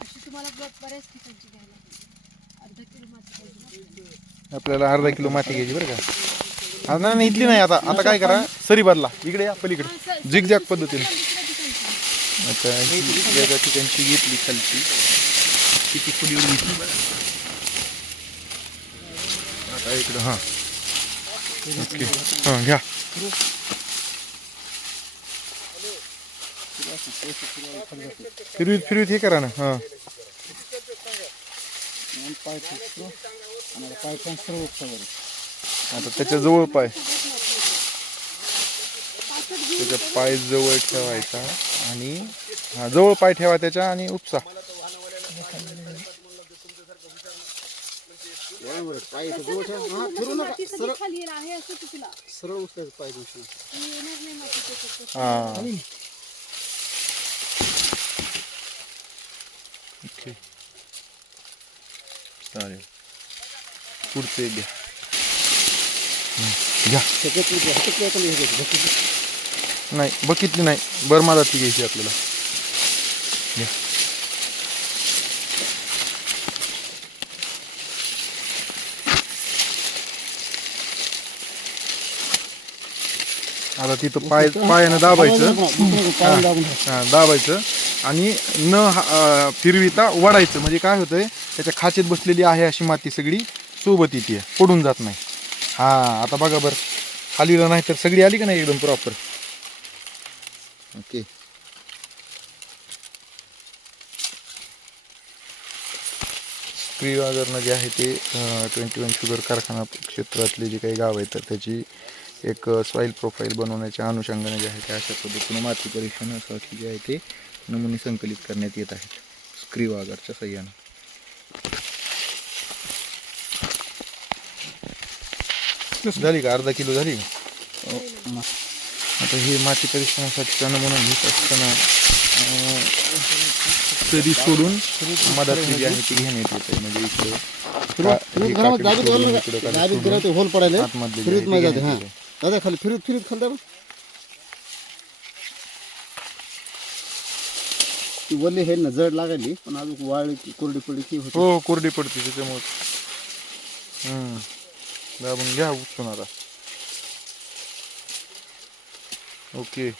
अशी तुम्हाला बऱ्याच ठिकाणची घ्यायला लागेल. अर्धा किलो माती पाहिजे ना. आपल्याला अर्धा किलो माती घ्यायची बरं का? आता नाही नाही, इथली नाही आता. आता काय करा? सरी बदला. इकडे या पलीकडे. झिगझॅग पद्धतीने. दुसऱ्या ठिकाणची. आता ही ठिकाणची घेतली खालची. किती फुली घेतली बरं आता इकडं हां. ओके. हां घ्या. फिरवीत फिरवीत हे करा ना हां. पाय ठेवतो आणि पाय ट्रान्सफर आता त्याच्याजवळ पाय. त्याच्या पाय जवळ ठेवायचा आणि हा जवळ पाय ठेवा त्याच्या आणि उपसा. पाय जवळ ठेवा. हा, फिरू नका माती सगळी खाली येईल आहे असं की तुला सरळ उचलायचं पाय तुमचं आणि येणार नाही माती त्याच्यात. हा ओके. चालेल. पुढचे एक घ्या. घ्या. नाही बघितली नाही. बरमादातली घ्यायची आपल्याला. घ्या. आता तिथं पाय पायानं दाबायचं. हा, दाबायचं. आणि न हा- फिरविता वडायचं. म्हणजे काय होतंय त्याच्या खाचेत बसलेली आहे अशी माती सगळी सोबत येते. पडून जात नाही. हा आता बघा बरं. खालीला नाही तर सगळी आली का नाही एकदम प्रॉपर ओके. क्रियागरणं जे आहे ते ट्वेंटी वन शुगर कारखाना क्षेत्रातले जे काही गाव आहेत तर त्याची एक सॉईल प्रोफाईल बनवण्याच्या अनुषंगाने जे आहे ते अशा पद्धतीने माती परीक्षणासाठी जे आहे ते नमुने संकलित करण्यात येत आहेत. स्क्रीव आगारच्या सह्यानं. झाली का? अर्धा किलो झाली? का आता हे माती परीक्षणासाठीचा नमुना घेत असताना तरी सोडून मधातली जी आहे ती घेण्यात येते म्हणजे इकडे दाबीत घालू नका. इकडे होल पडायला. आहे हा. येते. दादा खाली फिरत फिरत खाली ती वल्ली हे ना जड लागायली पण अजून वाळ की कोरडी पडली की होती. हो कोरडी पडते त्याच्यामुळे. दाबून घ्या उचलून आता. ओके.